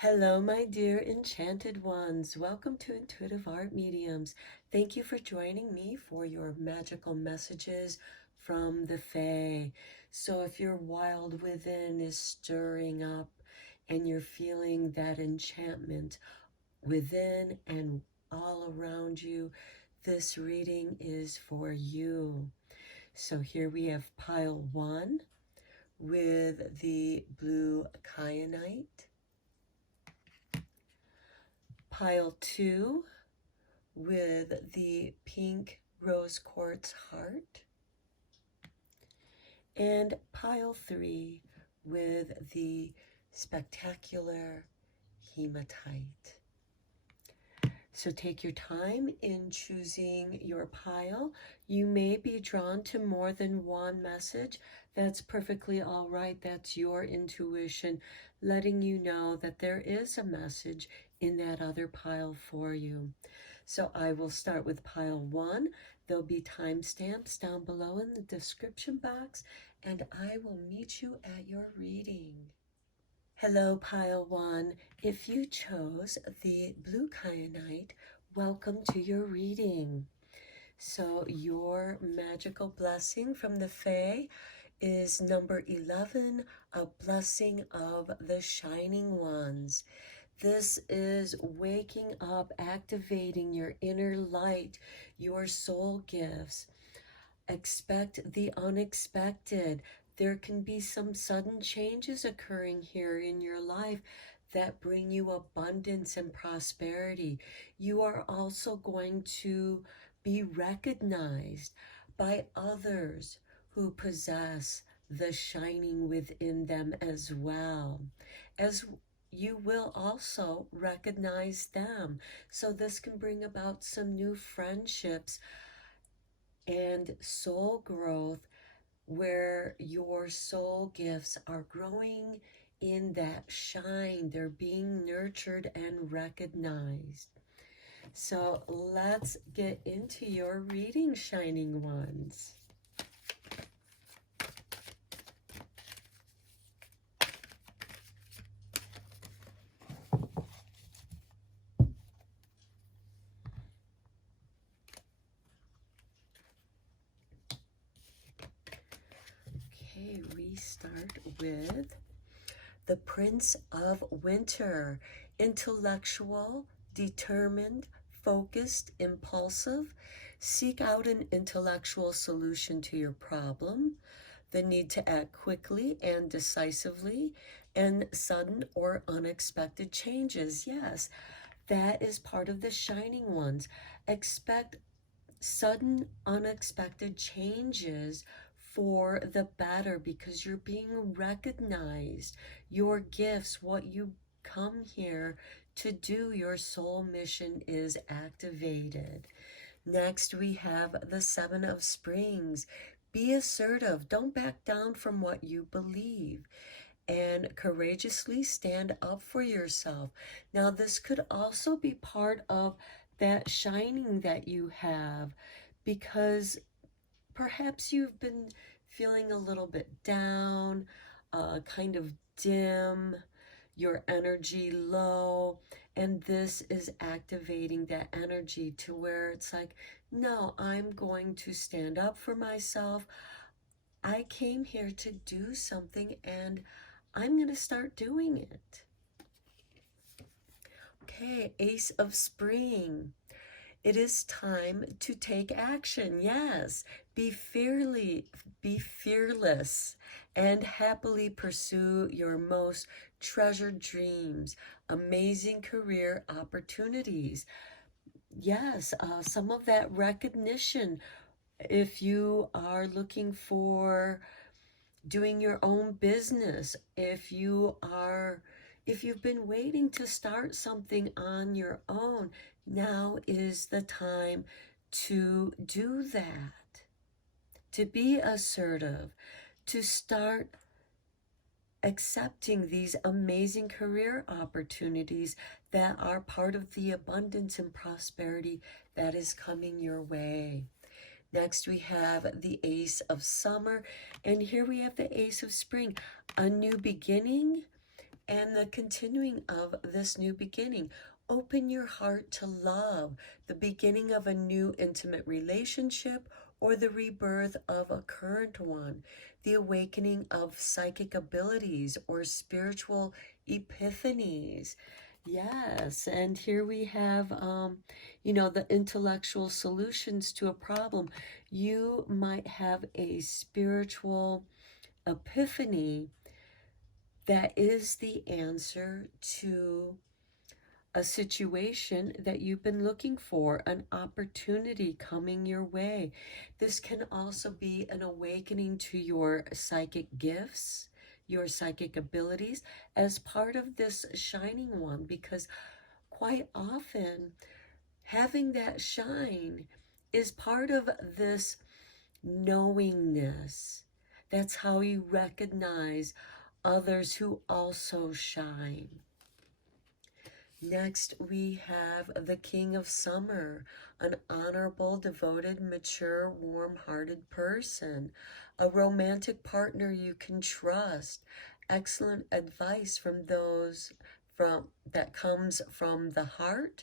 Hello, my dear enchanted ones. Welcome to Intuitive Art Mediums. Thank you for joining me for your magical messages from the Fae. So if your wild within is stirring up and you're feeling that enchantment within and all around you, this reading is for you. So here we have pile 1 with the blue kyanite. Pile 2 with the pink rose quartz heart. And pile 3 with the spectacular hematite. So take your time in choosing your pile. You may be drawn to more than one message. That's perfectly all right. That's your intuition letting you know that there is a message in that other pile for you. So I will start with pile 1. There'll be timestamps down below in the description box, and I will meet you at your reading. Hello, pile 1. If you chose the blue kyanite, welcome to your reading. So your magical blessing from the Fae is number 11, a blessing of the shining ones. This is waking up, activating your inner light, your soul gifts. Expect the unexpected. There can be some sudden changes occurring here in your life that bring you abundance and prosperity. You are also going to be recognized by others who possess the shining within them as well, as you will also recognize them. So this can bring about some new friendships and soul growth where your soul gifts are growing in that shine. They're being nurtured and recognized. So let's get into your reading, shining ones. Okay, we start with the Prince of Winter. Intellectual, determined, focused, impulsive. Seek out an intellectual solution to your problem. The need to act quickly and decisively, and sudden or unexpected changes. Yes, that is part of the shining ones. Expect sudden, unexpected changes for the better because you're being recognized. Your gifts, what you come here to do, your soul mission is activated. Next, we have the Seven of Springs. Be assertive. Don't back down from what you believe, and courageously stand up for yourself. Now, this could also be part of that shining that you have, because perhaps you've been feeling a little bit down, kind of dim, your energy low, and this is activating that energy to where it's like, no, I'm going to stand up for myself. I came here to do something, and I'm going to start doing it. Okay, Ace of Spring. It is time to take action. Yes, be fearless, and happily pursue your most treasured dreams, amazing career opportunities. Yes, some of that recognition. If you are looking for doing your own business, if you've been waiting to start something on your own, now is the time to do that, to be assertive, to start accepting these amazing career opportunities that are part of the abundance and prosperity that is coming your way. Next, we have the Ace of Summer, and here we have the Ace of Spring. A new beginning and the continuing of this new beginning. Open your heart to love, the beginning of a new intimate relationship, or the rebirth of a current one, the awakening of psychic abilities or spiritual epiphanies. Yes, and here we have, the intellectual solutions to a problem. You might have a spiritual epiphany that is the answer to a situation that you've been looking for, an opportunity coming your way. This can also be an awakening to your psychic gifts, your psychic abilities as part of this shining one, because quite often having that shine is part of this knowingness. That's how you recognize others who also shine. Next, we have the King of Summer, an honorable, devoted, mature, warm-hearted person, a romantic partner you can trust, excellent advice from those that comes from the heart,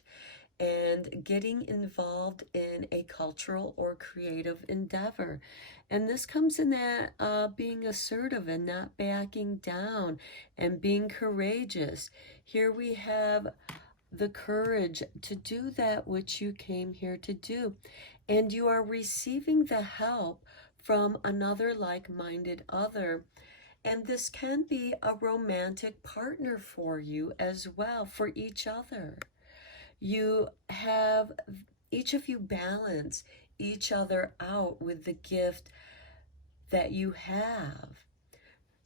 and getting involved in a cultural or creative endeavor. And this comes in that being assertive and not backing down and being courageous. Here we have the courage to do that which you came here to do. And you are receiving the help from another like-minded other. And this can be a romantic partner for you as well, for each other. You have, each of you balance each other out with the gift that you have.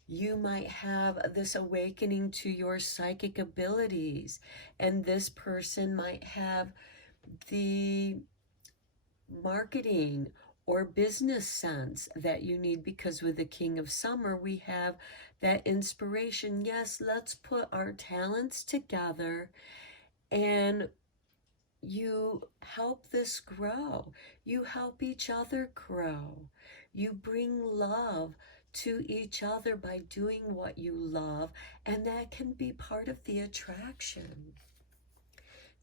You might have this awakening to your psychic abilities, and this person might have the marketing or business sense that you need, because with the King of Summer, we have that inspiration. Yes, let's put our talents together, and you help this grow. You help each other grow. You bring love to each other by doing what you love, and that can be part of the attraction.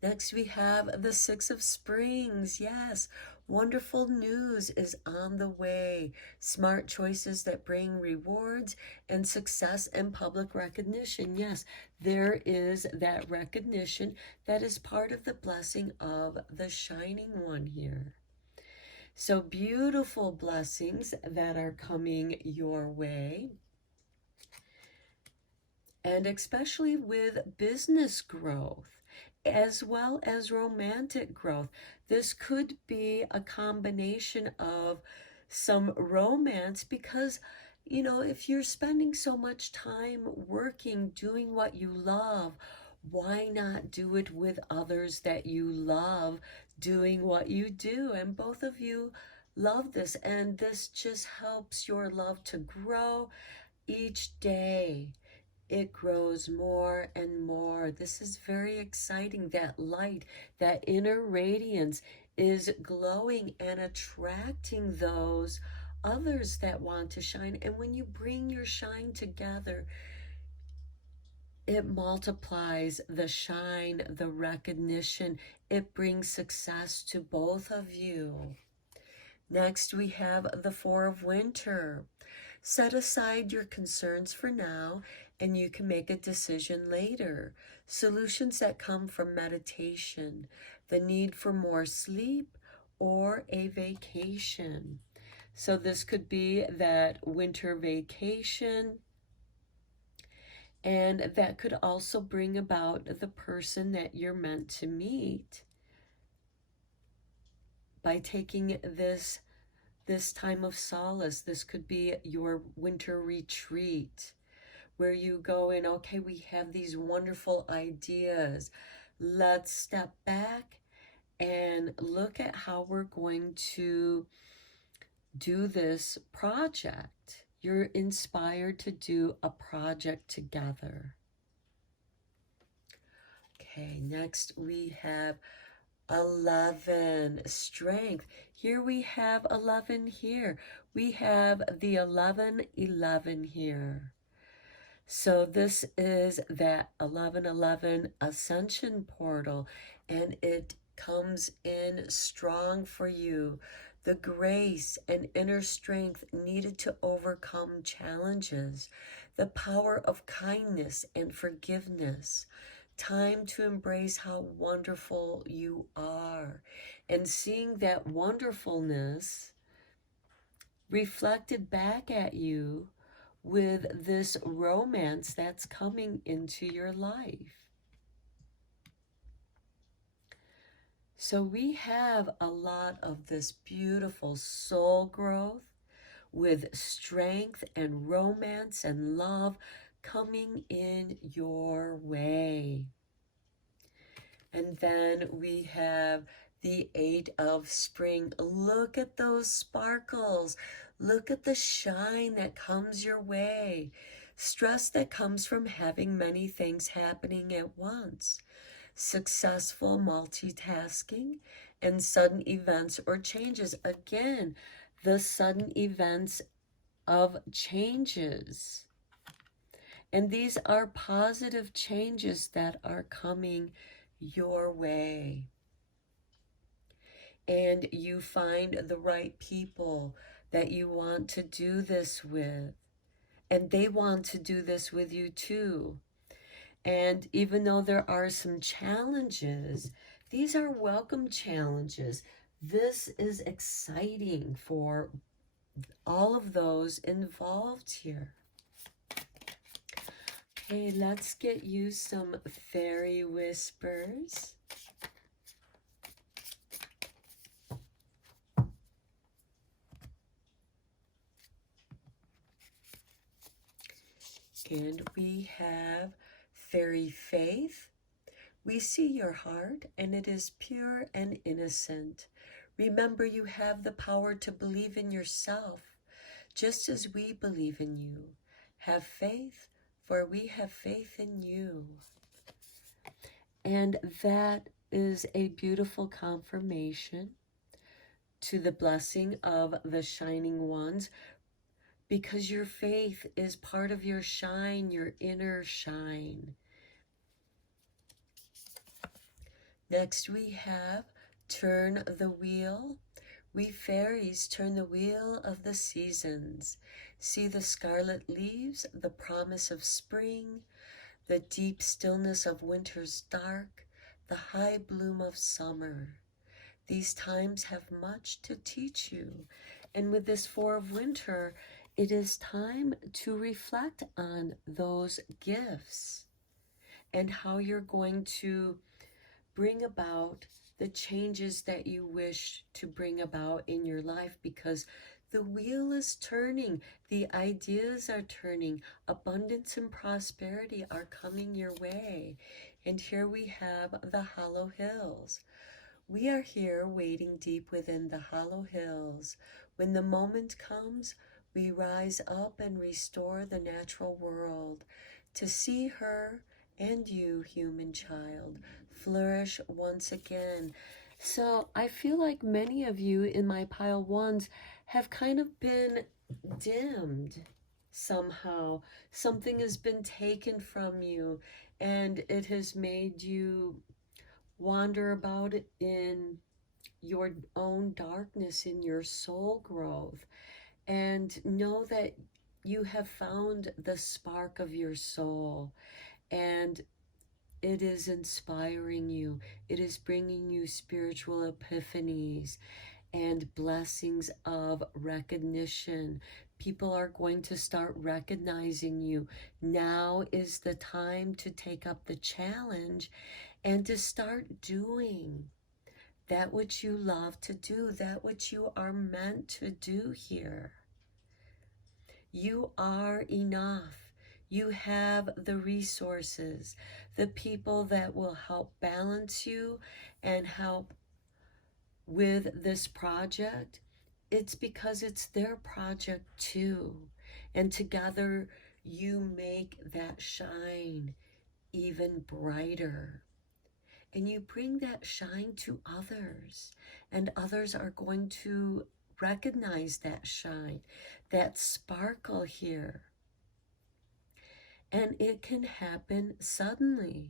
Next, we have the Six of Springs. Yes, wonderful news is on the way. Smart choices that bring rewards and success and public recognition. Yes, there is that recognition that is part of the blessing of the Shining One here. So beautiful blessings that are coming your way. And especially with business growth, as well as romantic growth. This could be a combination of some romance, because, if you're spending so much time working, doing what you love, why not do it with others that you love doing what you do? And both of you love this, and this just helps your love to grow each day. It grows more and more. This is very exciting. That light, that inner radiance is glowing and attracting those others that want to shine. And when you bring your shine together, it multiplies the shine, the recognition. It brings success to both of you. Next, we have the Four of Winter. Set aside your concerns for now, and you can make a decision later. Solutions that come from meditation, the need for more sleep, or a vacation. So this could be that winter vacation, and that could also bring about the person that you're meant to meet by taking this time of solace. This could be your winter retreat, where you go in, okay, we have these wonderful ideas. Let's step back and look at how we're going to do this project. You're inspired to do a project together. Okay, next we have 11, strength. Here we have 11 here. We have the 11 here. So this is that 1111 ascension portal, and it comes in strong for you. The grace and inner strength needed to overcome challenges, the power of kindness and forgiveness, time to embrace how wonderful you are, and seeing that wonderfulness reflected back at you with this romance that's coming into your life. So we have a lot of this beautiful soul growth with strength and romance and love coming in your way. And then we have the 8 of spring. Look at those sparkles. Look at the shine that comes your way. Stress that comes from having many things happening at once. Successful multitasking and sudden events or changes. Again, the sudden events of changes. And these are positive changes that are coming your way. And you find the right people that you want to do this with. And they want to do this with you too. And even though there are some challenges, these are welcome challenges. This is exciting for all of those involved here. Okay, let's get you some fairy whispers. And we have Fairy Faith. We see your heart, and it is pure and innocent. Remember, you have the power to believe in yourself, just as we believe in you. Have faith, for we have faith in you. And that is a beautiful confirmation to the blessing of the shining ones, because your faith is part of your shine, your inner shine. Next we have turn the wheel. We fairies turn the wheel of the seasons. See the scarlet leaves, the promise of spring, the deep stillness of winter's dark, the high bloom of summer. These times have much to teach you. And with this 4 of winter, it is time to reflect on those gifts and how you're going to bring about the changes that you wish to bring about in your life, because the wheel is turning, the ideas are turning, abundance and prosperity are coming your way. And here we have the hollow hills. We are here waiting deep within the hollow hills. When the moment comes, we rise up and restore the natural world to see her and you, human child, flourish once again. So I feel like many of you in my pile ones have kind of been dimmed somehow. Something has been taken from you, and it has made you wander about in your own darkness, in your soul growth. And know that you have found the spark of your soul, and it is inspiring you. It is bringing you spiritual epiphanies and blessings of recognition. People are going to start recognizing you. Now is the time to take up the challenge and to start doing that which you love to do, that which you are meant to do here. You are enough. You have the resources, the people that will help balance you and help with this project. It's because it's their project too. And together you make that shine even brighter. And you bring that shine to others, and others are going to recognize that shine, that sparkle here. And it can happen suddenly.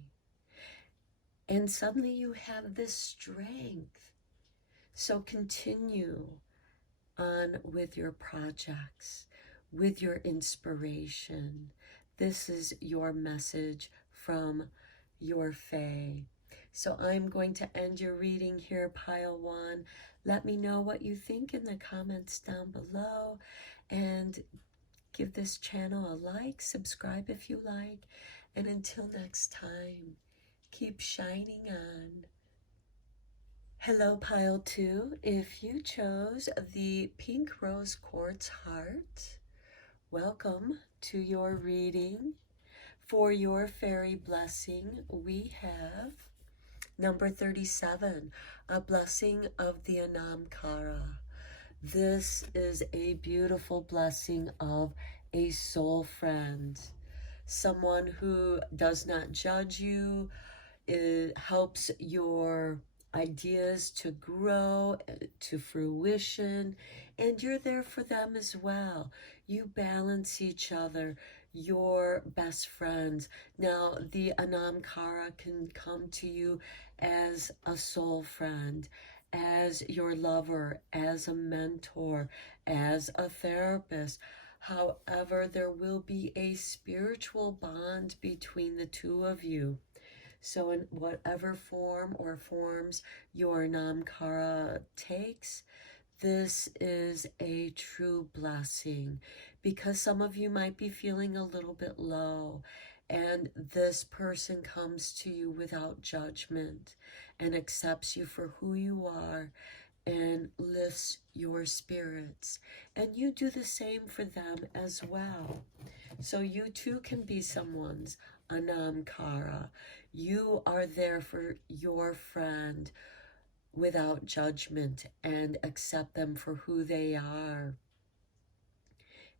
And suddenly you have this strength. So continue on with your projects, with your inspiration. This is your message from your Fae. So I'm going to end your reading here, Pile 1. Let me know what you think in the comments down below, and give this channel a like, subscribe if you like, and until next time, keep shining on. Hello, Pile 2. If you chose the Pink Rose Quartz Heart, welcome to your reading. For your fairy blessing, we have number 37, a blessing of the Anamkara. This is a beautiful blessing of a soul friend, someone who does not judge you. It helps your ideas to grow to fruition, and you're there for them as well. You balance each other, your best friends. Now, the Anamkara can come to you as a soul friend, as your lover, as a mentor, as a therapist. However, there will be a spiritual bond between the two of you. So in whatever form or forms your Namkara takes, this is a true blessing, because some of you might be feeling a little bit low, and this person comes to you without judgment and accepts you for who you are and lifts your spirits. And you do the same for them as well. So you too can be someone's Anamkara. You are there for your friend without judgment and accept them for who they are.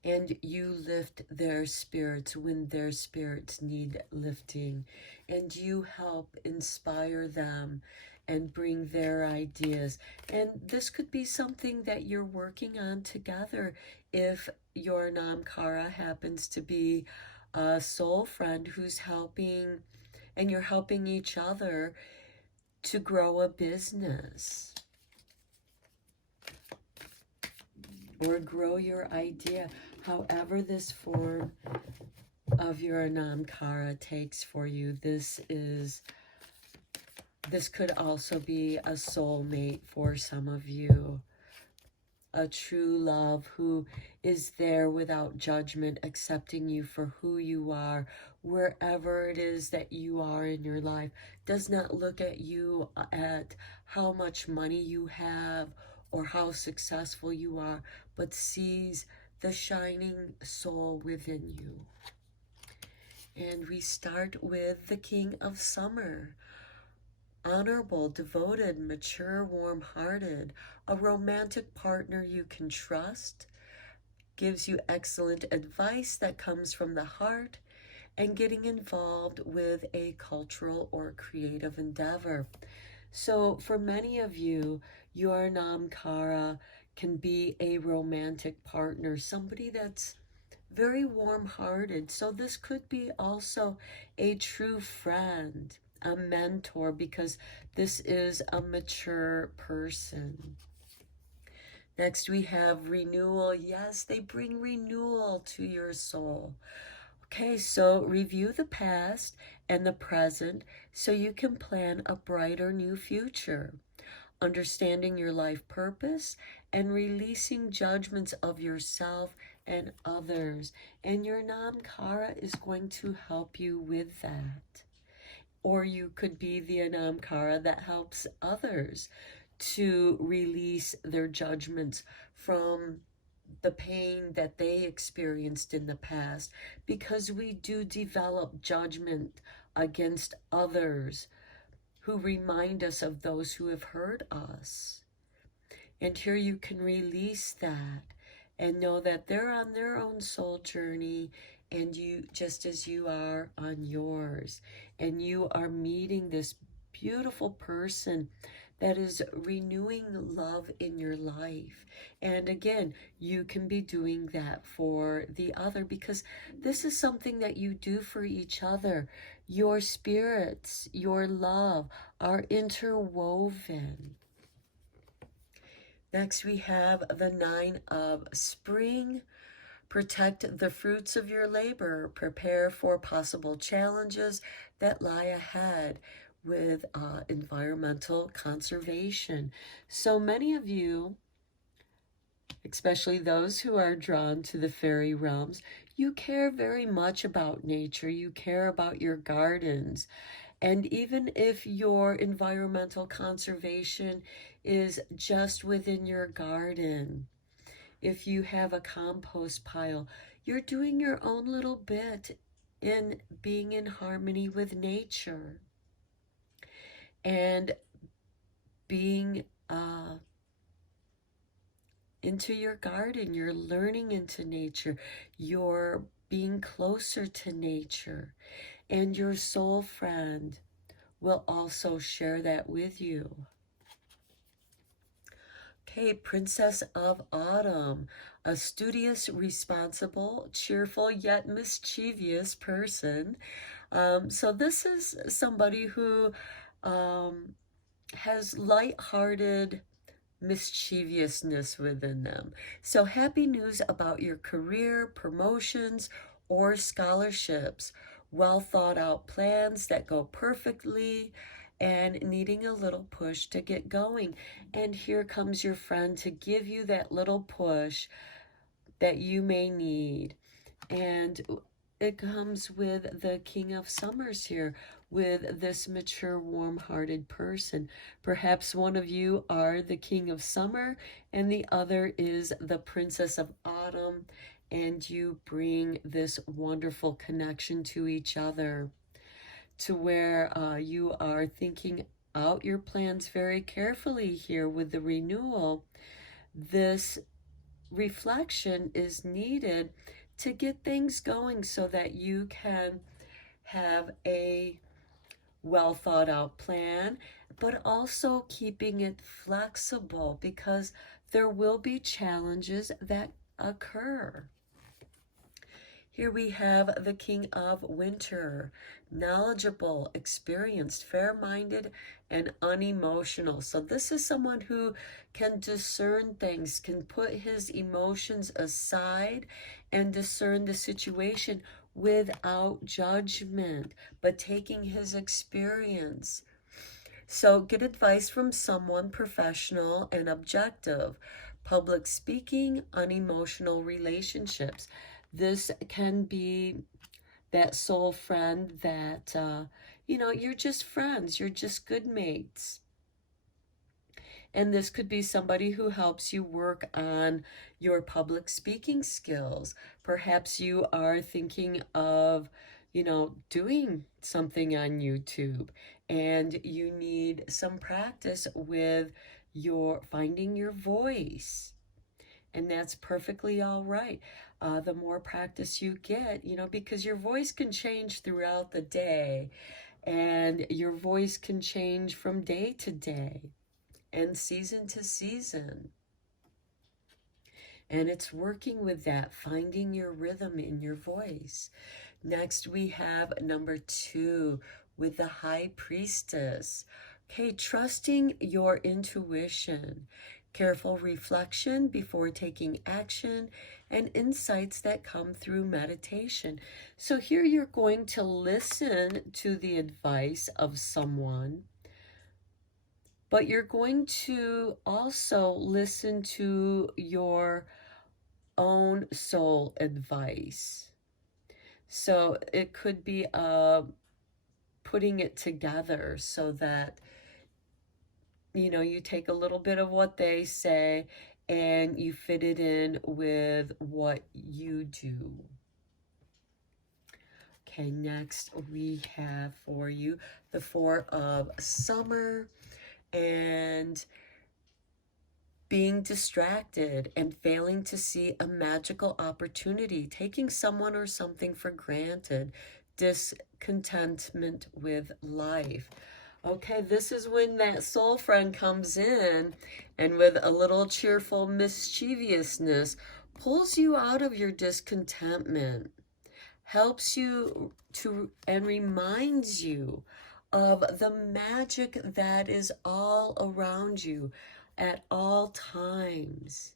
And you lift their spirits when their spirits need lifting. And you help inspire them and bring their ideas. And this could be something that you're working on together if your Namkara happens to be a soul friend who's helping, and you're helping each other to grow a business or grow your idea. However this form of your Namkara takes for you, this could also be a soulmate for some of you. A true love who is there without judgment, accepting you for who you are, wherever it is that you are in your life. Does not look at you at how much money you have or how successful you are, but sees the shining soul within you. And we start with the King of Summer. Honorable, devoted, mature, warm-hearted, a romantic partner you can trust, gives you excellent advice that comes from the heart, and getting involved with a cultural or creative endeavor. So for many of you, your Namkara can be a romantic partner, somebody that's very warm-hearted. So this could be also a true friend, a mentor, because this is a mature person. Next we have renewal. Yes, they bring renewal to your soul. Okay, so review the past and the present so you can plan a brighter new future. Understanding your life purpose and releasing judgments of yourself and others. And your Namkara is going to help you with that. Or you could be the Anamkara that helps others to release their judgments from the pain that they experienced in the past, because we do develop judgment against others who remind us of those who have hurt us. And here you can release that and know that they're on their own soul journey, and you, just as you are on yours, and you are meeting this beautiful person that is renewing love in your life. And again, you can be doing that for the other, because this is something that you do for each other. Your spirits, your love are interwoven. Next, we have the 9 of Spring. Protect the fruits of your labor. Prepare for possible challenges that lie ahead with environmental conservation. So many of you, especially those who are drawn to the fairy realms, you care very much about nature. You care about your gardens. And even if your environmental conservation is just within your garden, if you have a compost pile, you're doing your own little bit in being in harmony with nature and being into your garden. You're learning into nature. You're being closer to nature. And your soul friend will also share that with you. Okay, Princess of Autumn, a studious, responsible, cheerful, yet mischievous person. So this is somebody who has light-hearted mischievousness within them. So happy news about your career, promotions, or scholarships. Well thought out plans that go perfectly, and needing a little push to get going. And here comes your friend to give you that little push that you may need. And it comes with the King of Summers here, with this mature, warm-hearted person. Perhaps one of you are the King of Summer and the other is the Princess of Autumn, and you bring this wonderful connection to each other, to where you are thinking out your plans very carefully here with the renewal. This reflection is needed to get things going so that you can have a well thought out plan, but also keeping it flexible, because there will be challenges that occur. Here we have the King of Winter, knowledgeable, experienced, fair-minded, and unemotional. So this is someone who can discern things, can put his emotions aside and discern the situation without judgment, but taking his experience. So get advice from someone professional and objective. Public speaking, unemotional relationships. This can be that soul friend that, you're just friends. You're just good mates. And this could be somebody who helps you work on your public speaking skills. Perhaps you are thinking of, doing something on YouTube, and you need some practice with finding your voice. And that's perfectly all right. The more practice you get, because your voice can change throughout the day, and your voice can change from day to day and season to season. And it's working with that, finding your rhythm in your voice. Next, we have number 2 with the High Priestess. Okay, trusting your intuition, careful reflection before taking action, and insights that come through meditation. So here you're going to listen to the advice of someone, but you're going to also listen to your own soul advice. So it could be putting it together so that, you take a little bit of what they say and you fit it in with what you do. Okay, next we have for you the 4 of Summer, and being distracted and failing to see a magical opportunity, taking someone or something for granted, discontentment with life. Okay, this is when that soul friend comes in and with a little cheerful mischievousness pulls you out of your discontentment, helps you to and reminds you of the magic that is all around you at all times.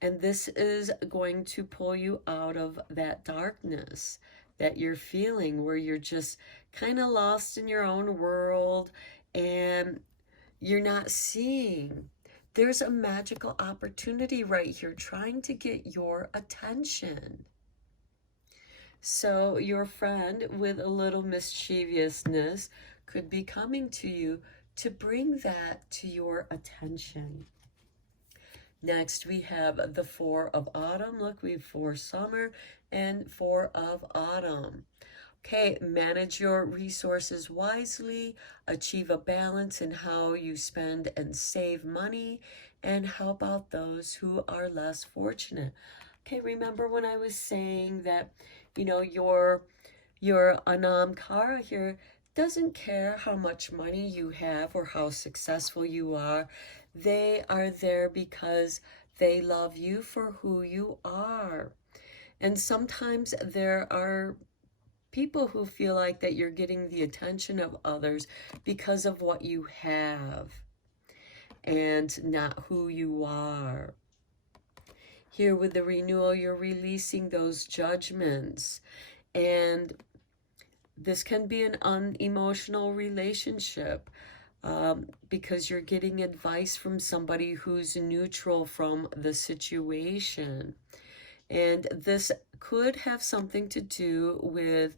And this is going to pull you out of that darkness that you're feeling, where you're just kind of lost in your own world and you're not seeing. There's a magical opportunity right here trying to get your attention. So your friend with a little mischievousness could be coming to you to bring that to your attention. Next, we have the Four of Autumn. Look, we have Four Summer and Four of Autumn. Okay, manage your resources wisely, achieve a balance in how you spend and save money, and help out those who are less fortunate. Okay, remember when I was saying that, you know, your Anam Kara here doesn't care how much money you have or how successful you are. They are there because they love you for who you are. And sometimes there are people who feel like that you're getting the attention of others because of what you have and not who you are. Here with the renewal, you're releasing those judgments, and this can be an unemotional relationship because you're getting advice from somebody who's neutral from the situation. And this could have something to do with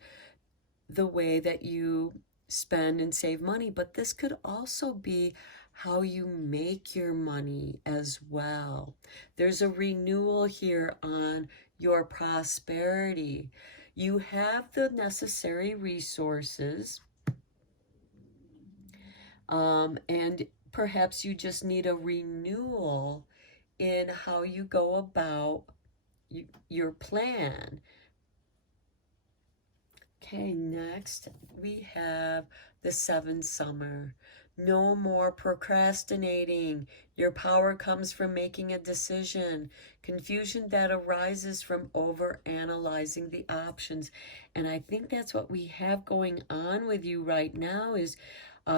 the way that you spend and save money, but this could also be how you make your money as well. There's a renewal here on your prosperity. You have the necessary resources, and perhaps you just need a renewal in how you go about your plan. Okay, next we have the Seven Summer. No more procrastinating. Your power comes from making a decision. Confusion that arises from over analyzing the options. And I think that's what we have going on with you right now is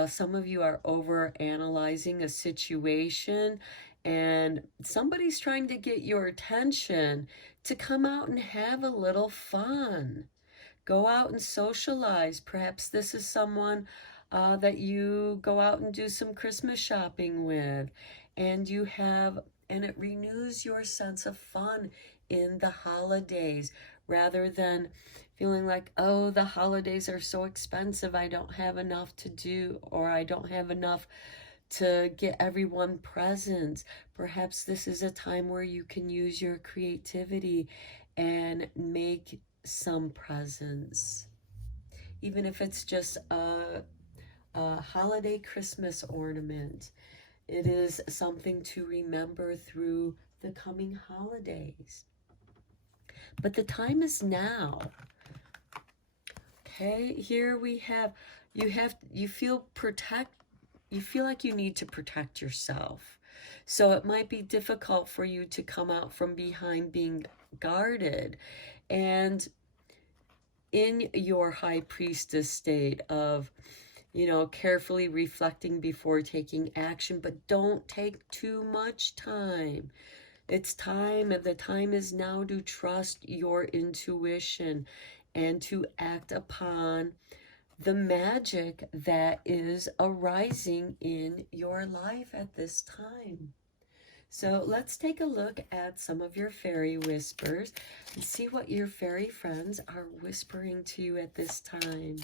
some of you are over analyzing a situation, and somebody's trying to get your attention to come out and have a little fun. Go out and socialize. Perhaps this is someone that you go out and do some Christmas shopping with, and it renews your sense of fun in the holidays rather than feeling like, oh, the holidays are so expensive, I don't have enough to do, or I don't have enough to get everyone presents. Perhaps this is a time where you can use your creativity and make some presents, even if it's just a holiday Christmas ornament. It is something to remember through the coming holidays. But the time is now. Okay, here we have you feel like you need to protect yourself. So it might be difficult for you to come out from behind being guarded. And in your high priestess state of, carefully reflecting before taking action, but don't take too much time. It's time, and the time is now to trust your intuition and to act upon the magic that is arising in your life at this time. So let's take a look at some of your fairy whispers and see what your fairy friends are whispering to you at this time.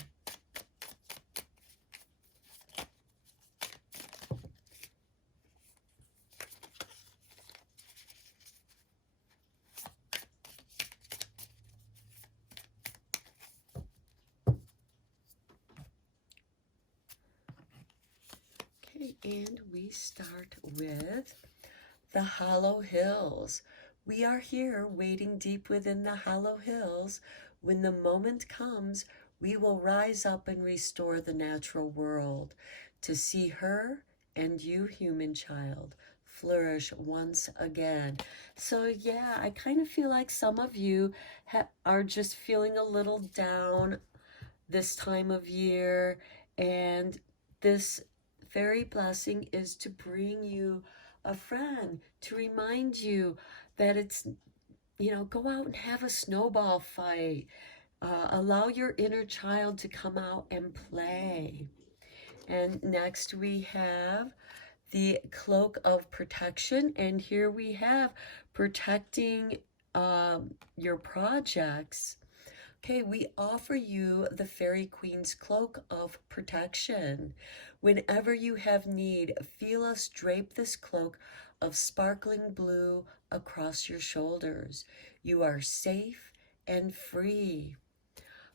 Okay, and we start with the Hollow Hills. We are here waiting deep within the Hollow Hills. When the moment comes, we will rise up and restore the natural world to see her and you, human child, flourish once again. So yeah, I kind of feel like some of you are just feeling a little down this time of year, and this fairy blessing is to bring you a friend to remind you that it's, go out and have a snowball fight. Allow your inner child to come out and play. And next we have the cloak of protection, and here we have protecting your projects. Okay, we offer you the Fairy Queen's cloak of protection. Whenever you have need, feel us drape this cloak of sparkling blue across your shoulders. You are safe and free.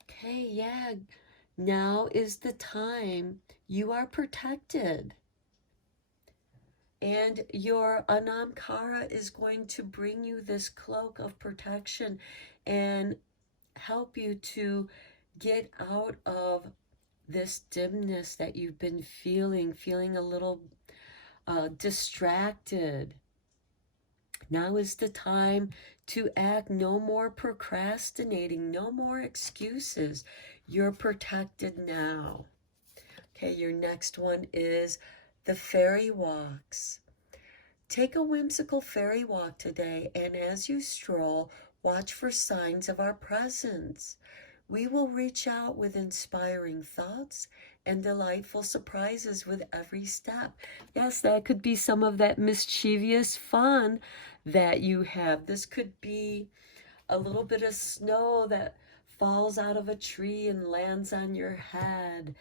Okay, yeah, now is the time. You are protected. And your Anamkara is going to bring you this cloak of protection and help you to get out of this dimness that you've been feeling a little distracted. Now is the time to act. No more procrastinating, no more excuses. You're protected now. Okay, your next one is the fairy walks. Take a whimsical fairy walk today, and as you stroll, watch for signs of our presence. We will reach out with inspiring thoughts and delightful surprises with every step. Yes, that could be some of that mischievous fun that you have. This could be a little bit of snow that falls out of a tree and lands on your head.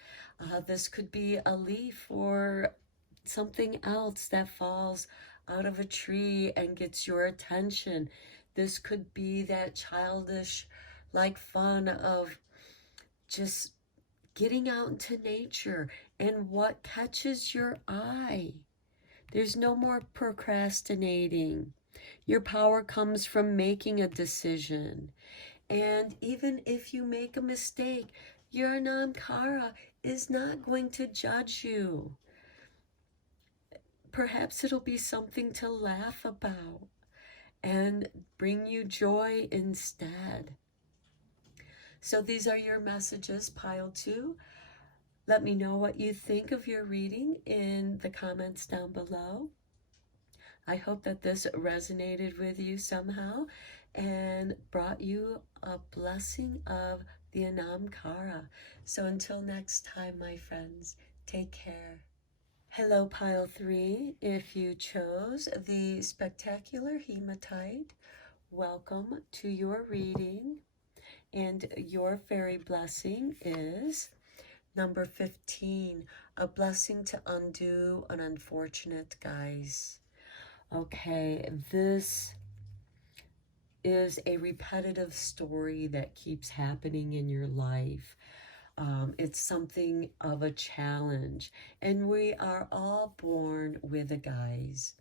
This could be a leaf or something else that falls out of a tree and gets your attention. This could be that childish like fun of just getting out into nature and what catches your eye. There's no more procrastinating. Your power comes from making a decision. And even if you make a mistake, your Namkara is not going to judge you. Perhaps it'll be something to laugh about and bring you joy instead. So these are your messages, pile 2. Let me know what you think of your reading in the comments down below. I hope that this resonated with you somehow and brought you a blessing of the Anamkara. So until next time, my friends, take care. Hello, pile 3. If you chose the spectacular hematite, welcome to your reading. And your fairy blessing is number 15, a blessing to undo an unfortunate guise. Okay, this is a repetitive story that keeps happening in your life. It's something of a challenge, and we are all born with a guise,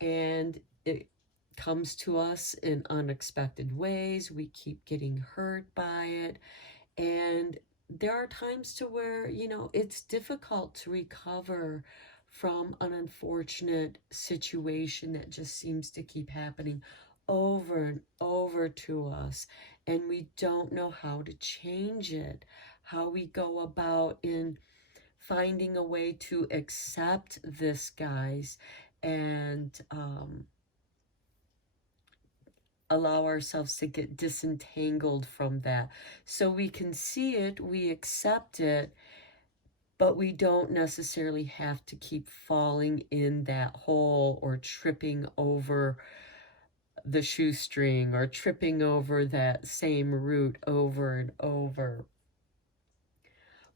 and it comes to us in unexpected ways. We keep getting hurt by it, and there are times to where, it's difficult to recover from an unfortunate situation that just seems to keep happening over and over to us, and we don't know how to change it, how we go about in finding a way to accept this, guys, and allow ourselves to get disentangled from that. So we can see it, we accept it, but we don't necessarily have to keep falling in that hole or tripping over the shoestring or tripping over that same root over and over.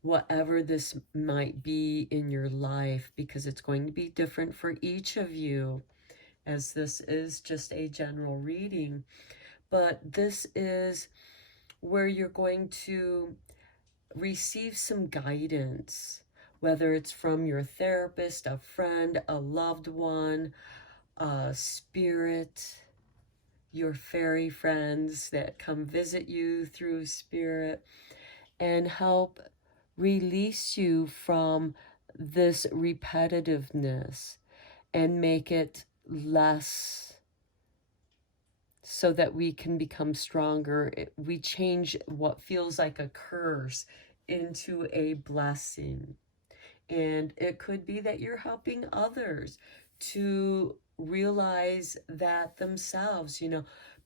Whatever this might be in your life, because it's going to be different for each of you, as this is just a general reading. But this is where you're going to receive some guidance, whether it's from your therapist, a friend, a loved one, a spirit, your fairy friends that come visit you through spirit. and help release you from this repetitiveness and make it less, so that we can become stronger. We change what feels like a curse into a blessing. And it could be that you're helping others to realize that themselves,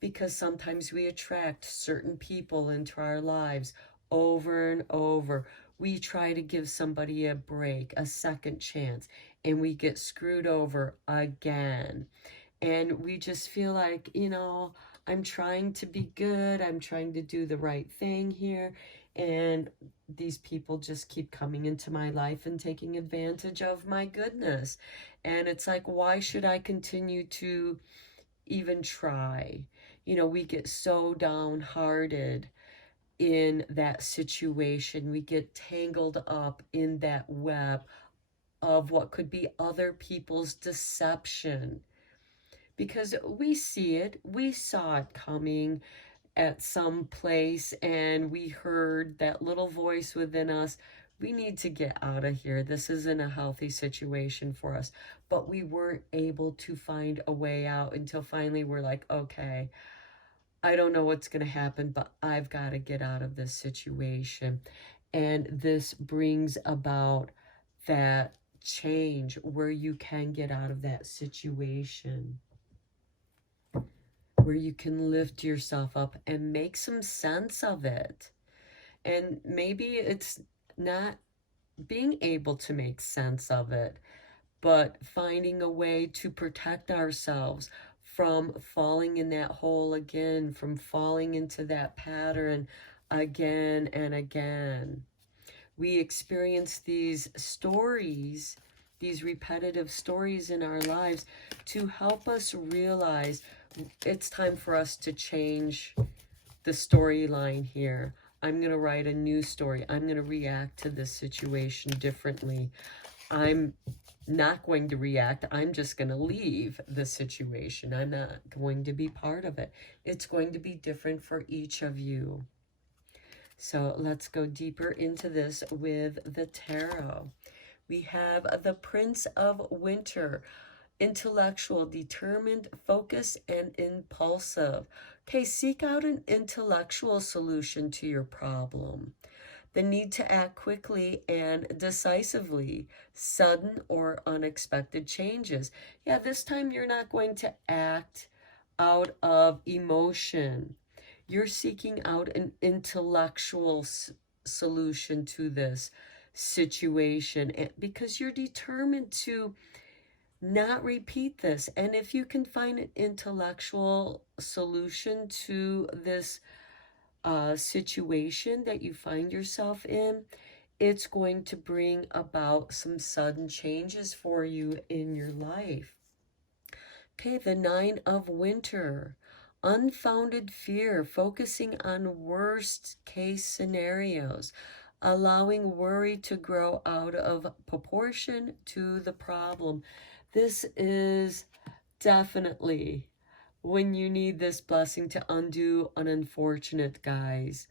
because sometimes we attract certain people into our lives over and over. We try to give somebody a break, a second chance, and we get screwed over again. And we just feel like, I'm trying to be good. I'm trying to do the right thing here. And these people just keep coming into my life and taking advantage of my goodness. And it's like, why should I continue to even try? We get so downhearted in that situation. We get tangled up in that web of what could be other people's deception, because we see it, we saw it coming at some place, and we heard that little voice within us, we need to get out of here. This isn't a healthy situation for us. But we weren't able to find a way out until finally we're like, okay, I don't know what's going to happen, but I've got to get out of this situation. And this brings about that change where you can get out of that situation, where you can lift yourself up and make some sense of it. And maybe it's not being able to make sense of it, but finding a way to protect ourselves from falling in that hole again, from falling into that pattern again and again. We experience these stories, these repetitive stories in our lives, to help us realize it's time for us to change the storyline here. I'm going to write a new story. I'm going to react to this situation differently. I'm not going to react. I'm just going to leave the situation. I'm not going to be part of it. It's going to be different for each of you. So let's go deeper into this with the tarot. We have the Prince of Winter, intellectual, determined, focused, and impulsive. Okay, seek out an intellectual solution to your problem. The need to act quickly and decisively, sudden or unexpected changes. Yeah, this time you're not going to act out of emotion. You're seeking out an intellectual solution to this situation, because you're determined to not repeat this. And if you can find an intellectual solution to this situation that you find yourself in, it's going to bring about some sudden changes for you in your life. Okay, the Nine of Winter, unfounded fear, focusing on worst case scenarios, allowing worry to grow out of proportion to the problem. This is definitely when you need this blessing to undo an unfortunate, guys,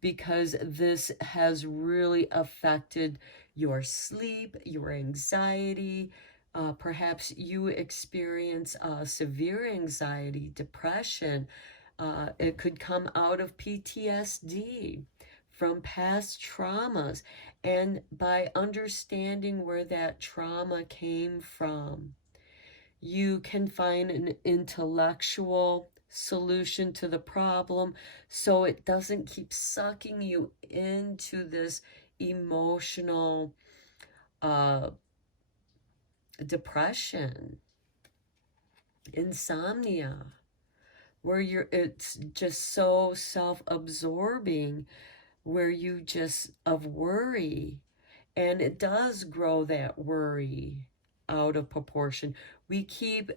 because this has really affected your sleep, your anxiety. Perhaps you experience severe anxiety, depression. It could come out of PTSD, from past traumas. And by understanding where that trauma came from, you can find an intellectual solution to the problem, so it doesn't keep sucking you into this emotional depression, insomnia, where it's just so self-absorbing, where you just of worry, and it does grow that worry out of proportion. We keep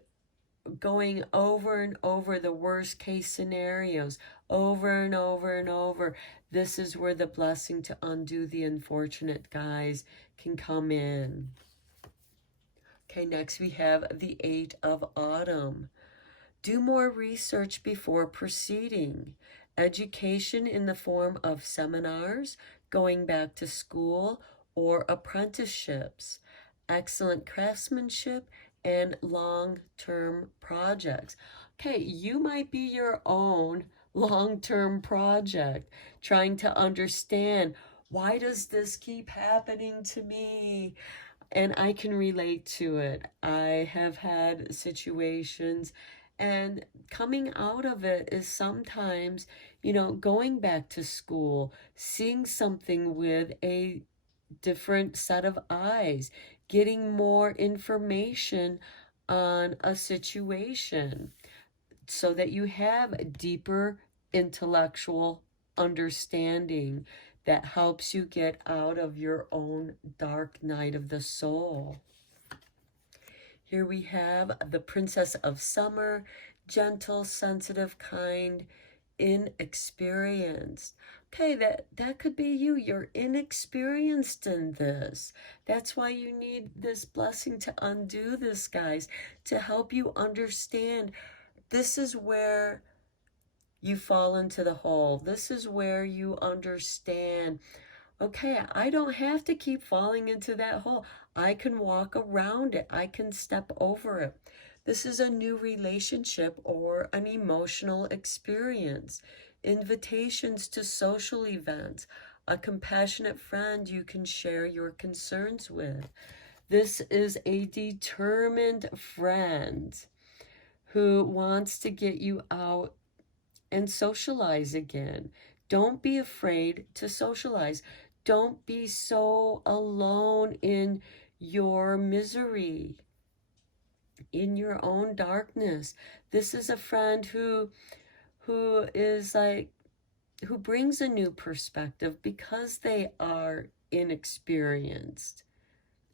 going over and over the worst case scenarios, over and over and over. This is where the blessing to undo the unfortunate, guys, can come in. Okay, next we have the Eight of Autumn. Do more research before proceeding. education in the form of seminars, going back to school, or apprenticeships, excellent craftsmanship, and long-term projects. Okay, you might be your own long-term project, trying to understand, why does this keep happening to me? And I can relate to it. I have had situations, and coming out of it is sometimes, going back to school, seeing something with a different set of eyes, getting more information on a situation so that you have deeper intellectual understanding that helps you get out of your own dark night of the soul. Here we have the Princess of Summer, gentle, sensitive, kind, inexperienced. Okay, that could be you. You're inexperienced in this. That's why you need this blessing to undo this, guys, to help you understand. This is where you fall into the hole. This is where you understand, okay, I don't have to keep falling into that hole. I can walk around it. I can step over it. This is a new relationship or an emotional experience. Invitations to social events. A compassionate friend you can share your concerns with. This is a determined friend who wants to get you out and socialize again. Don't be afraid to socialize. Don't be so alone in your misery, in your own darkness. This is a friend who is like, who brings a new perspective because they are inexperienced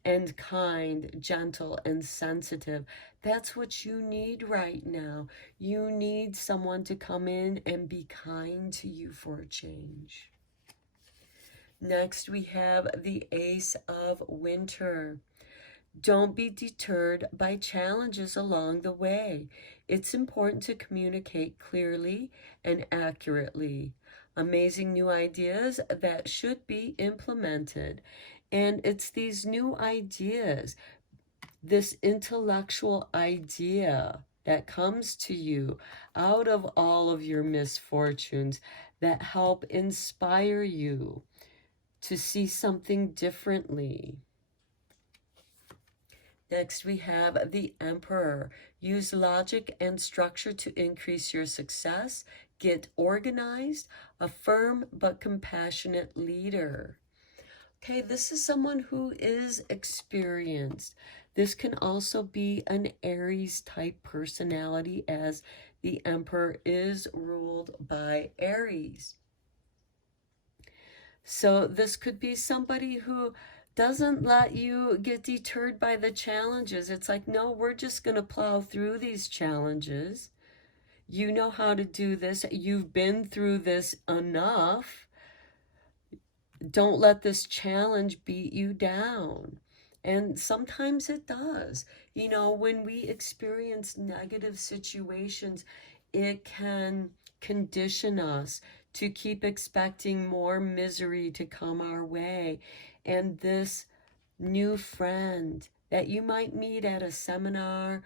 and kind, gentle, and sensitive. That's what you need right now. You need someone to come in and be kind to you for a change. Next, we have the Ace of Winter. Don't be deterred by challenges along the way. It's important to communicate clearly and accurately. Amazing new ideas that should be implemented. And it's these new ideas, this intellectual idea that comes to you out of all of your misfortunes that help inspire you to see something differently. Next, we have the Emperor. Use logic and structure to increase your success. Get organized. A firm but compassionate leader. Okay, this is someone who is experienced. This can also be an Aries type personality, as the Emperor is ruled by Aries. So this could be somebody who doesn't let you get deterred by the challenges. It's like, no, we're just going to plow through these challenges. You know how to do this. You've been through this enough. Don't let this challenge beat you down. And sometimes it does. When we experience negative situations, it can condition us to keep expecting more misery to come our way. And this new friend that you might meet at a seminar,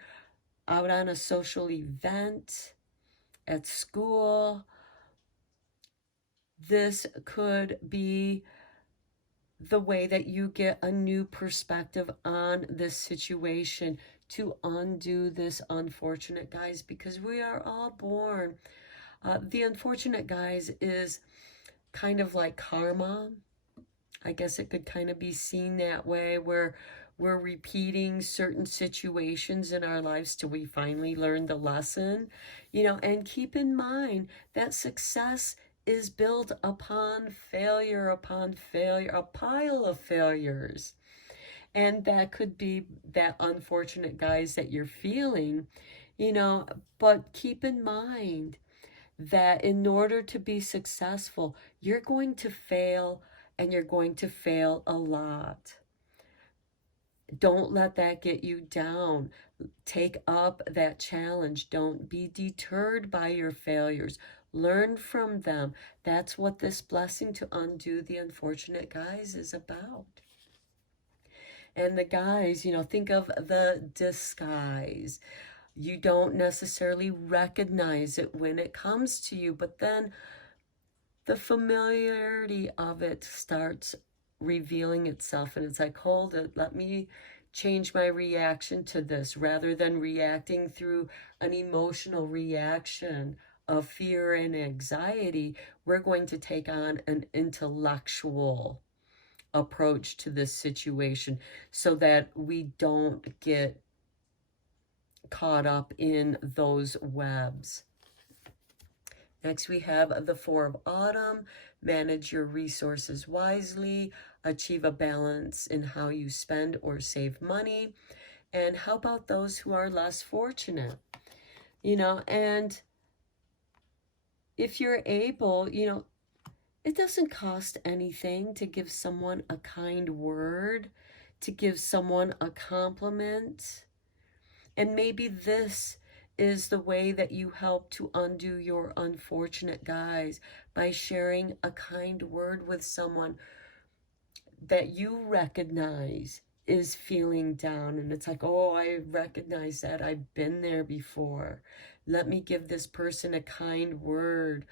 out on a social event, at school, this could be the way that you get a new perspective on this situation to undo this unfortunate, guys, because we are all born. The unfortunate, guys, is kind of like karma. I guess it could kind of be seen that way, where we're repeating certain situations in our lives till we finally learn the lesson, and keep in mind that success is built upon failure, a pile of failures. And that could be that unfortunate, guys, that you're feeling, but keep in mind that in order to be successful, you're going to fail, and you're going to fail a lot. Don't let that get you down. Take up that challenge. Don't be deterred by your failures. Learn from them. That's what this blessing to undo the unfortunate guys is about. And the guys, think of the disguise. You don't necessarily recognize it when it comes to you, but then the familiarity of it starts revealing itself, and it's like, hold it, let me change my reaction to this, rather than reacting through an emotional reaction of fear and anxiety. We're going to take on an intellectual approach to this situation so that we don't get caught up in those webs. Next, we have the Four of Autumn. Manage your resources wisely. Achieve a balance in how you spend or save money. And how about those who are less fortunate? And if you're able, it doesn't cost anything to give someone a kind word, to give someone a compliment. And maybe this is the way that you help to undo your unfortunate guys, by sharing a kind word with someone that you recognize is feeling down. And it's like, oh, I recognize that. I've been there before. Let me give this person a kind word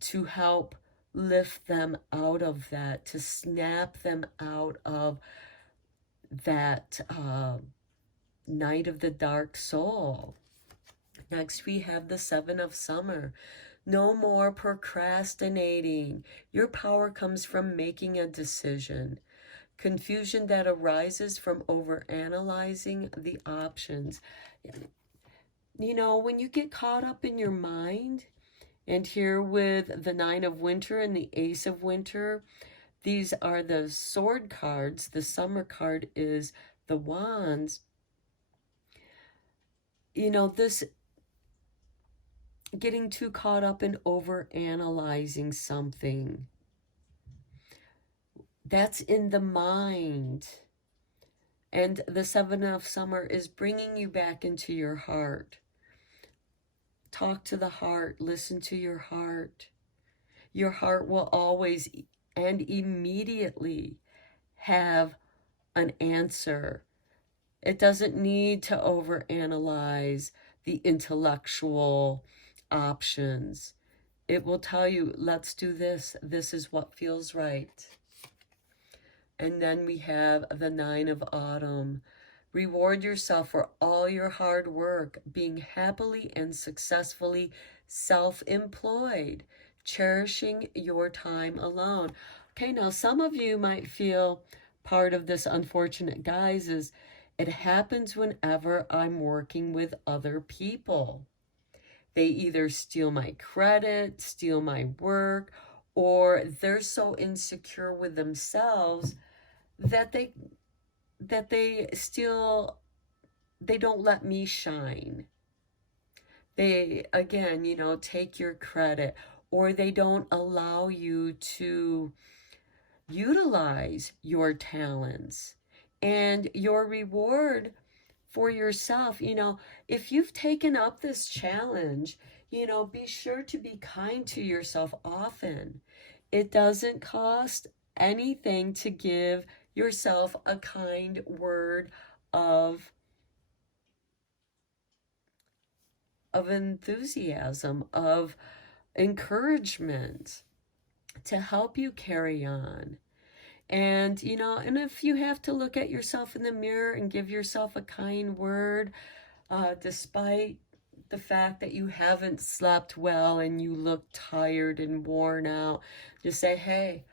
to help lift them out of that, to snap them out of that night of the dark soul. Next, we have the Seven of Summer. No more procrastinating. Your power comes from making a decision. Confusion that arises from overanalyzing the options. When you get caught up in your mind, and here with the Nine of Winter and the Ace of Winter, these are the sword cards. The Summer card is the Wands. This getting too caught up in overanalyzing something. That's in the mind. And the Seven of Summer is bringing you back into your heart. Talk to the heart. Listen to your heart. Your heart will always and immediately have an answer. It doesn't need to overanalyze the intellectual options. It will tell you, let's do this. This is what feels right. And then we have the Nine of Autumn. Reward yourself for all your hard work, being happily and successfully self-employed, cherishing your time alone. Okay, now some of you might feel part of this unfortunate guys is, it happens whenever I'm working with other people. They either steal my credit, steal my work, or they're so insecure with themselves that they don't let me shine. They, again, take your credit, or they don't allow you to utilize your talents and your reward for yourself. If you've taken up this challenge, be sure to be kind to yourself often. It doesn't cost anything to give yourself a kind word of enthusiasm, of encouragement to help you carry on. And, and if you have to look at yourself in the mirror and give yourself a kind word, despite the fact that you haven't slept well and you look tired and worn out, just say, hey,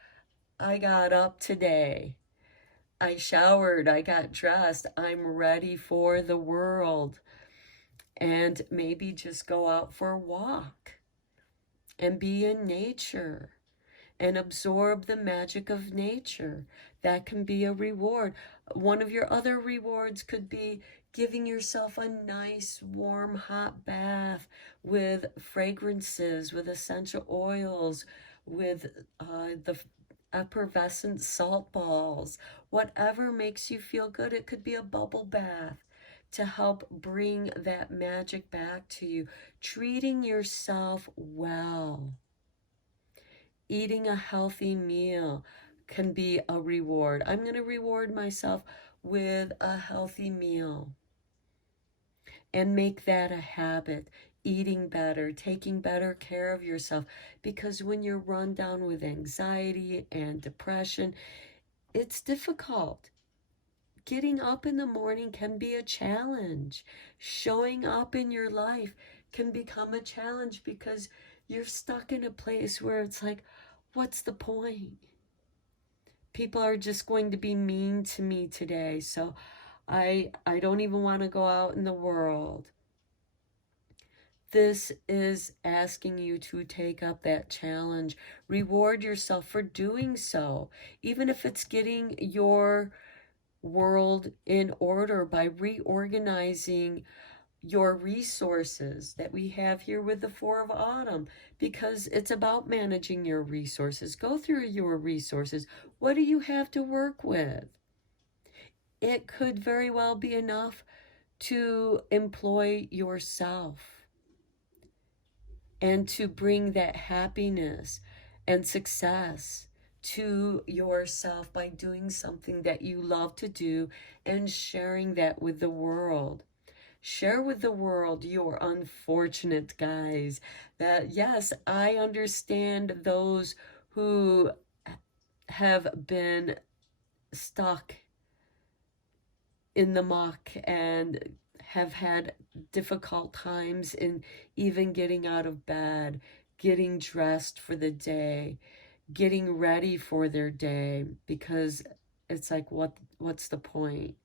I got up today. I showered, I got dressed, I'm ready for the world. And maybe just go out for a walk and be in nature and absorb the magic of nature. That can be a reward. One of your other rewards could be giving yourself a nice, warm, hot bath with fragrances, with essential oils, with the effervescent salt balls, whatever makes you feel good. It could be a bubble bath. to help bring that magic back to you. Treating yourself well. Eating a healthy meal can be a reward. I'm going to reward myself with a healthy meal and make that a habit. Eating better, taking better care of yourself, because when you're run down with anxiety and depression, it's difficult. Getting up in the morning can be a challenge. Showing up in your life can become a challenge because you're stuck in a place where it's like, what's the point? People are just going to be mean to me today, so I don't even want to go out in the world. This is asking you to take up that challenge. Reward yourself for doing so, even if it's getting your world in order by reorganizing your resources that we have here with the Four of Autumn, because it's about managing your resources. Go through your resources. What do you have to work with? It could very well be enough to employ yourself and to bring that happiness and success to yourself by doing something that you love to do and sharing that with the world. Share with the world your unfortunate guys. That, yes, I understand those who have been stuck in the muck and have had difficult times in even getting out of bed, getting dressed for the day, getting ready for their day, because it's like, what's the point?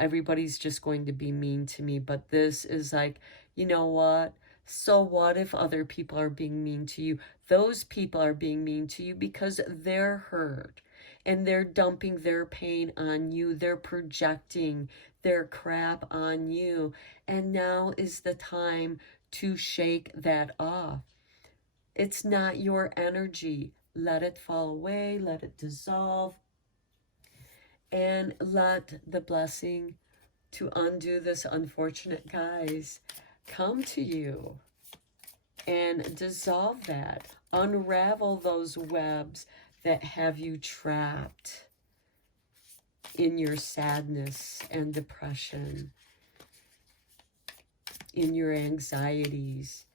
Everybody's just going to be mean to me. But this is like, you know what? So what if other people are being mean to you? Those people are being mean to you because they're hurt and they're dumping their pain on you. They're projecting their crap on you. And now is the time to shake that off. It's not your energy. Let it fall away. Let it dissolve. And let the blessing to undo this unfortunate guys come to you and dissolve that. Unravel those webs that have you trapped in your sadness and depression, in your anxieties,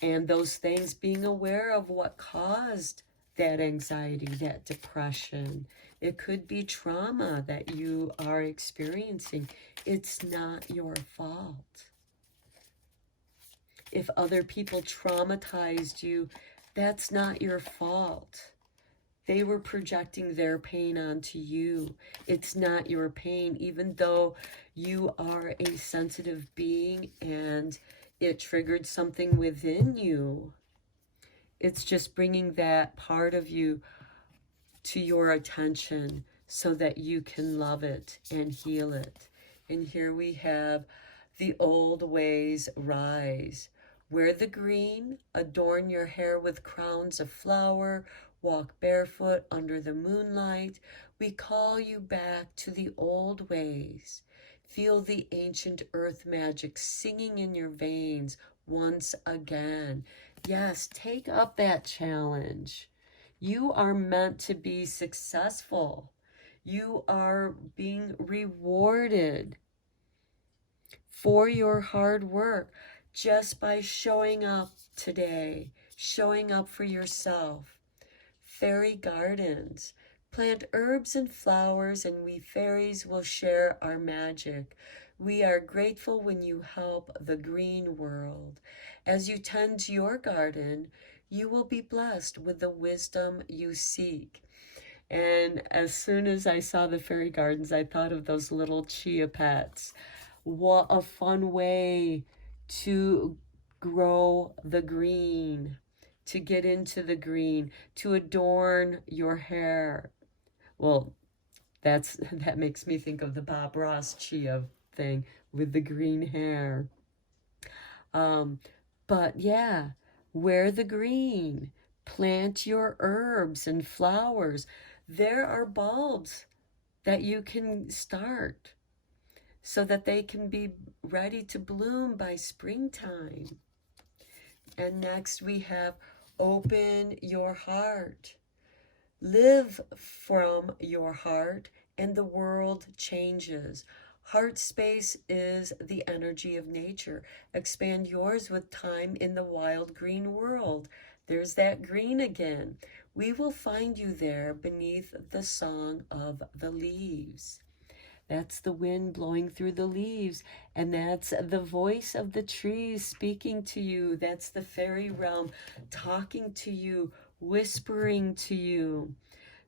and those things, being aware of what caused that anxiety, that depression. It could be trauma that you are experiencing. It's not your fault. If other people traumatized you, that's not your fault. They were projecting their pain onto you. It's not your pain, even though you are a sensitive being and it triggered something within you. It's just bringing that part of you to your attention so that you can love it and heal it. And here we have the old ways rise. Wear the green, adorn your hair with crowns of flower, walk barefoot under the moonlight. We call you back to the old ways. Feel the ancient earth magic singing in your veins once again. Yes, take up that challenge. You are meant to be successful. You are being rewarded for your hard work just by showing up today, showing up for yourself. Fairy gardens. Plant herbs and flowers, and we fairies will share our magic. We are grateful when you help the green world. As you tend to your garden, you will be blessed with the wisdom you seek. And as soon as I saw the fairy gardens, I thought of those little chia pets. What a fun way to grow the green, to get into the green, to adorn your hair. Well, that makes me think of the Bob Ross chia thing with the green hair. But yeah, wear the green. Plant your herbs and flowers. There are bulbs that you can start. so that they can be ready to bloom by springtime. And next we have open your heart. Live from your heart and the world changes. Heart space is the energy of nature. Expand yours with time in the wild green world. There's that green again. We will find you there beneath the song of the leaves. That's the wind blowing through the leaves, and that's the voice of the trees speaking to you. That's the fairy realm talking to you, whispering to you.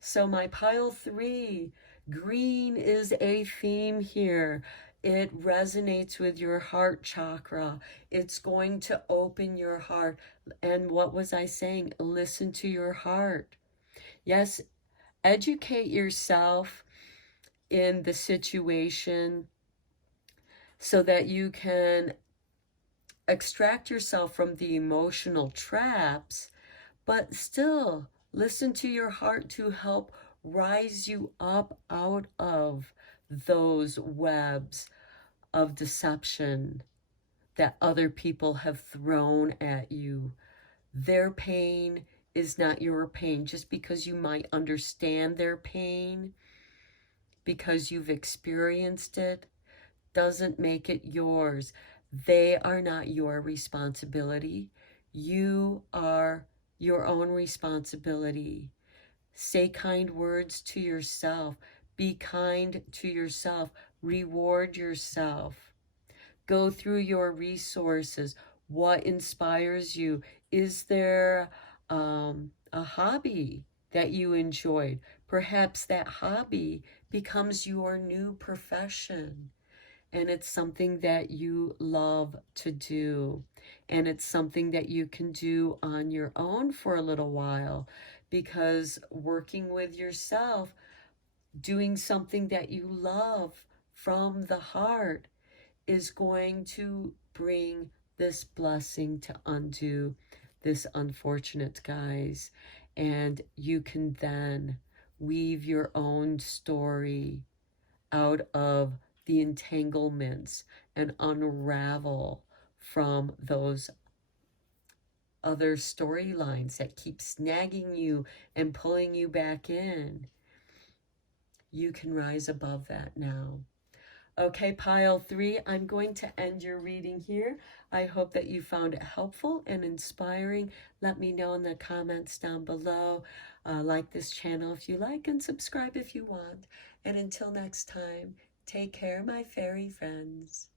So my pile 3, green is a theme here. It resonates with your heart chakra. It's going to open your heart. And what was I saying? Listen to your heart. Yes, educate yourself in the situation so that you can extract yourself from the emotional traps, but still listen to your heart to help rise you up out of those webs of deception that other people have thrown at you. Their pain is not your pain. Just because you might understand their pain, because you've experienced it, doesn't make it yours. They are not your responsibility. You are your own responsibility. Say kind words to yourself. Be kind to yourself. Reward yourself. Go through your resources. What inspires you? Is there a hobby that you enjoyed? Perhaps that hobby becomes your new profession, and it's something that you love to do, and it's something that you can do on your own for a little while, because working with yourself, doing something that you love from the heart, is going to bring this blessing to undo this unfortunate, guys. And you can then weave your own story out of the entanglements and unravel from those other storylines that keep snagging you and pulling you back in. You can rise above that now. Okay, pile 3, I'm going to end your reading here. I hope that you found it helpful and inspiring. Let me know in the comments down below. Like this channel if you like, and subscribe if you want. And until next time, take care, my fairy friends.